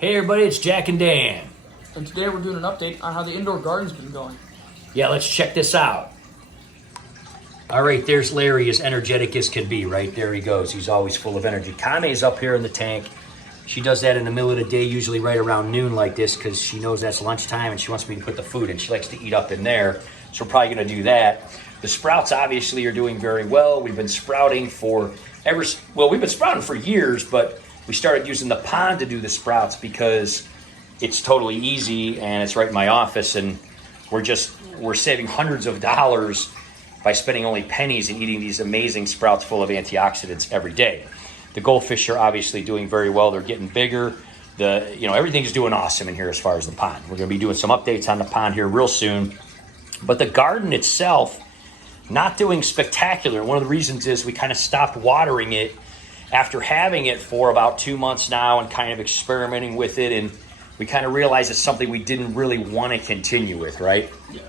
Hey everybody, it's Jack and Dan. And today we're doing an update on how the indoor garden's been going. Yeah, let's check this out. All right, there's Larry, as energetic as can be. Right there he goes. He's always full of energy. Kame's up here in the tank. She does that in the middle of the day, usually right around noon like this, because she knows that's lunchtime and she wants me to put the food in. She likes to eat up in there, so we're probably going to do that. The sprouts obviously are doing very well. We've been sprouting we've been sprouting for years, but we started using the pond to do the sprouts because it's totally easy and it's right in my office, and we're saving hundreds of dollars by spending only pennies and eating these amazing sprouts full of antioxidants every day. The goldfish are obviously doing very well. They're getting bigger. Everything's doing awesome in here as far as the pond. We're going to be doing some updates on the pond here real soon. But the garden itself, not doing spectacular. One of the reasons is we kind of stopped watering it after having it for about 2 months now and kind of experimenting with it. And we kind of realized it's something we didn't really want to continue with, right? Yeah.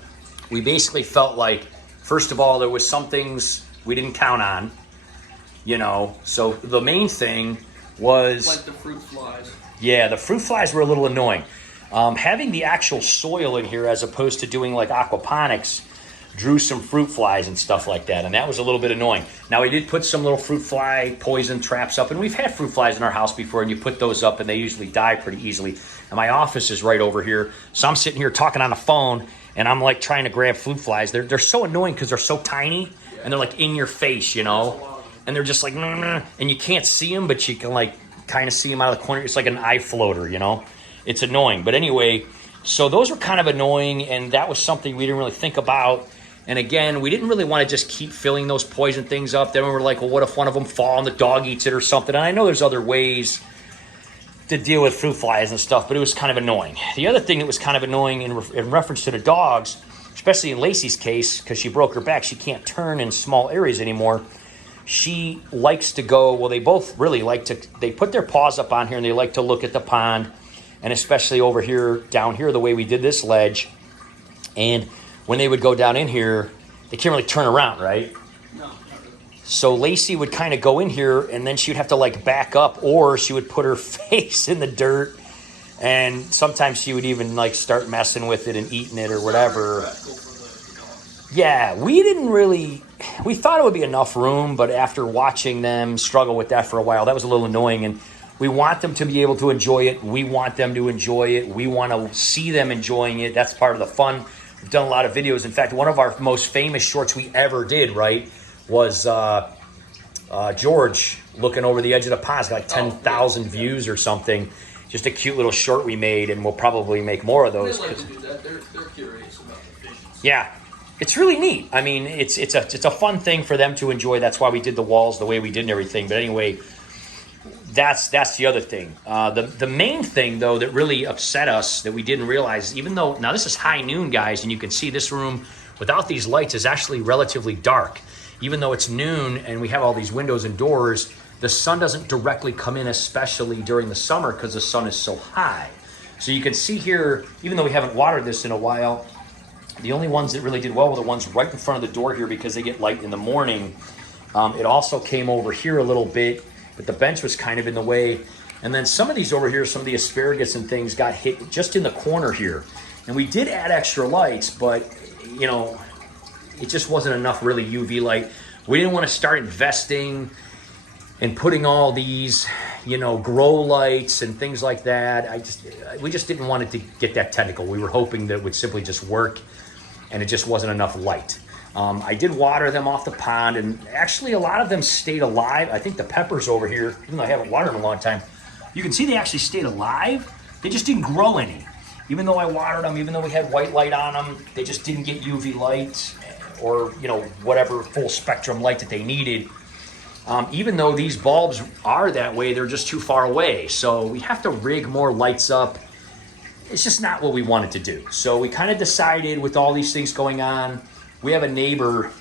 We basically felt like, first of all, there was some things we didn't count on. So the main thing was... Like the fruit flies. Yeah, the fruit flies were a little annoying. Having the actual soil in here as opposed to doing like aquaponics drew some fruit flies and stuff like that, and that was a little bit annoying. Now, we did put some little fruit fly poison traps up, and we've had fruit flies in our house before, and you put those up, and they usually die pretty easily. And my office is right over here, so I'm sitting here talking on the phone, and I'm like trying to grab fruit flies. They're so annoying because they're so tiny, and they're like in your face, and they're just like, and you can't see them, but you can like kind of see them out of the corner. It's like an eye floater, It's annoying. But anyway, so those were kind of annoying, and that was something we didn't really think about. And again, we didn't really want to just keep filling those poison things up. Then we were like, well, what if one of them fall and the dog eats it or something? And I know there's other ways to deal with fruit flies and stuff, but it was kind of annoying. The other thing that was kind of annoying in reference to the dogs, especially in Lacey's case, because she broke her back, she can't turn in small areas anymore. She likes to go, well, they both really like to, they put their paws up on here and they like to look at the pond, and especially over here, down here, the way we did this ledge. And when they would go down in here, they can't really turn around, right? No, not really. So Lacey would kind of go in here, and then she would have to like back up, or she would put her face in the dirt, and sometimes she would even like start messing with it and eating it or whatever. Yeah, we thought it would be enough room, but after watching them struggle with that for a while, that was a little annoying. And we want them to be able to enjoy it. We want them to enjoy it. We want to see them enjoying it. That's part of the fun. We've done a lot of videos. In fact, one of our most famous shorts we ever did, right, was George looking over the edge of the pond. It's got like 10,000 views or something. Just a cute little short we made, and we'll probably make more of those. They like to do that. They're curious about the fishes. Yeah. It's really neat. I mean, it's a fun thing for them to enjoy. That's why we did the walls the way we did and everything. But anyway, that's the other thing. The main thing, though, that really upset us that we didn't realize, even though, now this is high noon, guys, and you can see this room without these lights is actually relatively dark. Even though it's noon and we have all these windows and doors, the sun doesn't directly come in, especially during the summer because the sun is so high. So you can see here, even though we haven't watered this in a while, the only ones that really did well were the ones right in front of the door here because they get light in the morning. It also came over here a little bit, but the bench was kind of in the way. And then some of these over here, some of the asparagus and things got hit just in the corner here. And we did add extra lights, but, it just wasn't enough really UV light. We didn't want to start investing and putting all these, grow lights and things like that. We just didn't want it to get that technical. We were hoping that it would simply just work, and it just wasn't enough light. I did water them off the pond, and actually a lot of them stayed alive. I think the peppers over here, even though I haven't watered them in a long time, you can see they actually stayed alive. They just didn't grow any. Even though I watered them, even though we had white light on them, they just didn't get UV light or, whatever full spectrum light that they needed. Even though these bulbs are that way, they're just too far away. So we have to rig more lights up. It's just not what we wanted to do. So we kind of decided with all these things going on, we have a neighbor,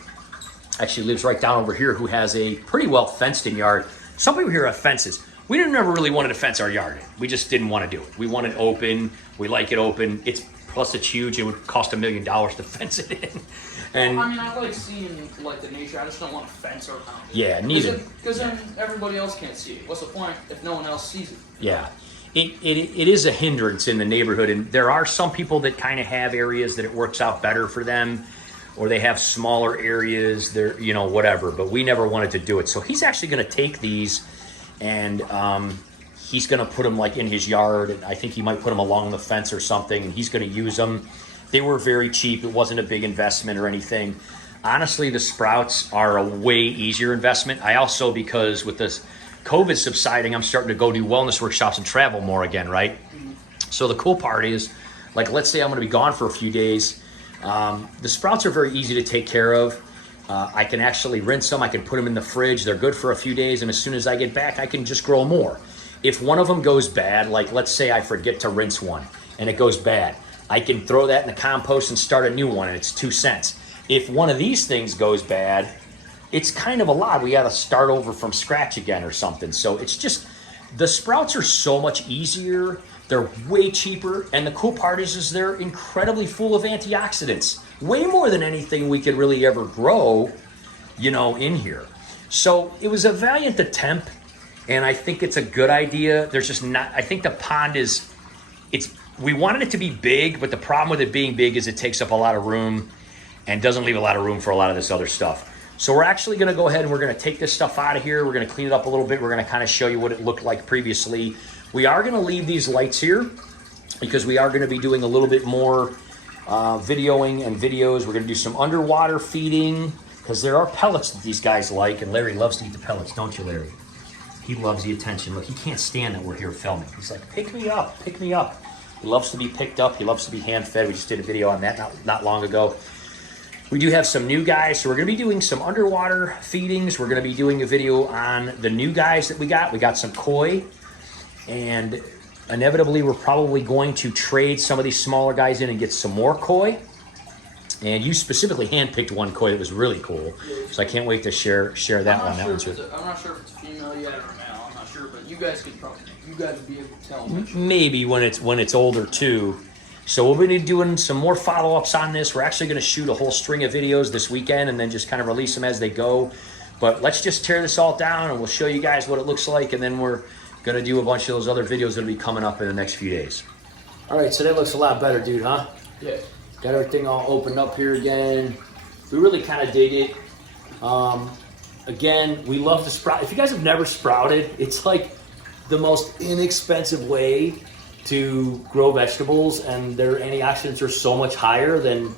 actually lives right down over here, who has a pretty well fenced in yard. Some people here have fences. We didn't ever really wanted to fence our yard in. We just didn't want to do it. We want it open. We like it open. Plus it's huge. It would cost $1 million to fence it in. And Well, I mean, I like seeing like the nature. I just don't want to fence around it. Yeah, neither. Because then everybody else can't see it. What's the point if no one else sees it? Yeah. it is a hindrance in the neighborhood, and there are some people that kind of have areas that it works out better for them, or they have smaller areas, they're, you know, whatever, but we never wanted to do it. So he's actually going to take these and he's going to put them like in his yard, and I think he might put them along the fence or something, and he's going to use them. They were very cheap. It wasn't a big investment or anything. Honestly, the sprouts are a way easier investment. I also, because with this COVID subsiding, I'm starting to go do wellness workshops and travel more again, right? So the cool part is, like, let's say I'm going to be gone for a few days. The sprouts are very easy to take care of. I can actually rinse them. I can put them in the fridge. They're good for a few days, and as soon as I get back, I can just grow more. If one of them goes bad, like let's say I forget to rinse one and it goes bad, I can throw that in the compost and start a new one, and it's 2 cents. If one of these things goes bad, it's kind of a lot. We got to start over from scratch again or something. So it's just, the sprouts are so much easier. They're way cheaper. And the cool part is they're incredibly full of antioxidants. Way more than anything we could really ever grow, you know, in here. So it was a valiant attempt, and I think it's a good idea. There's just not, I think the pond is, we wanted it to be big, but the problem with it being big is it takes up a lot of room and doesn't leave a lot of room for a lot of this other stuff. So we're actually going to go ahead and we're going to take this stuff out of here. We're going to clean it up a little bit. We're going to kind of show you what it looked like previously. We are going to leave these lights here because we are going to be doing a little bit more videoing and videos. We're going to do some underwater feeding because there are pellets that these guys like, and Larry loves to eat the pellets, don't you, Larry? He loves the attention. Look, he can't stand that we're here filming. He's like, pick me up, pick me up. He loves to be picked up. He loves to be hand-fed. We just did a video on that not long ago. We do have some new guys, so we're going to be doing some underwater feedings. We're going to be doing a video on the new guys that we got. We got some koi, and inevitably we're probably going to trade some of these smaller guys in and get some more koi. And you specifically handpicked one koi that was really cool, so I can't wait to share that one. I'm not sure if it's female yet or male. I'm not sure, but you guys would be able to tell. Maybe when it's older too. So we'll be doing some more follow-ups on this. We're actually going to shoot a whole string of videos this weekend and then just kind of release them as they go. But let's just tear this all down and we'll show you guys what it looks like, and then we're going to do a bunch of those other videos that'll be coming up in the next few days. All right, so that looks a lot better, dude, huh? Yeah. Got everything all opened up here again. We really kind of dig it. Again, we love to sprout. If you guys have never sprouted, it's like the most inexpensive way to grow vegetables, and their antioxidants are so much higher than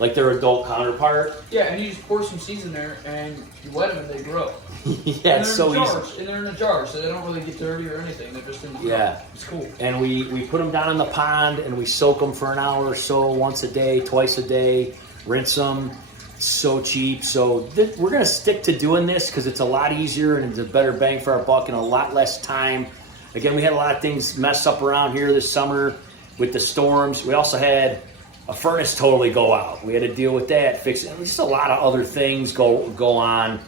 like their adult counterpart. Yeah, and you just pour some seeds in there and you wet them and they grow. Yeah, it's so easy. And they're in a jar, so they don't really get dirty or anything. They're just in the jar. Yeah. It's cool. And we put them down in the pond and we soak them for an hour or so, once a day, twice a day, rinse them. It's so cheap. So we're going to stick to doing this because it's a lot easier and it's a better bang for our buck and a lot less time. Again, we had a lot of things mess up around here this summer with the storms. We also had a furnace totally go out. We had to deal with that, fix it. Just a lot of other things go on,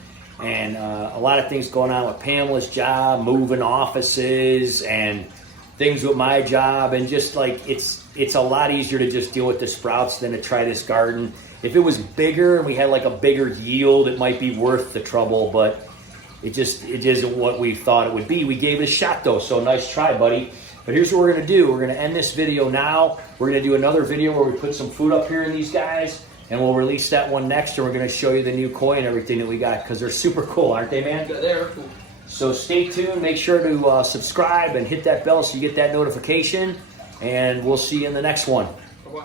and a lot of things going on with Pamela's job, moving offices, and things with my job, and just like it's a lot easier to just deal with the sprouts than to try this garden. If it was bigger and we had like a bigger yield, it might be worth the trouble, but it isn't what we thought it would be. We gave it a shot though, so nice try, buddy. But here's what we're gonna do. We're gonna end this video now. We're gonna do another video where we put some food up here in these guys, and we'll release that one next, and we're gonna show you the new koi and everything that we got, because they're super cool, aren't they, man? Yeah, they're cool. So stay tuned, make sure to subscribe and hit that bell so you get that notification, and we'll see you in the next one. Bye-bye.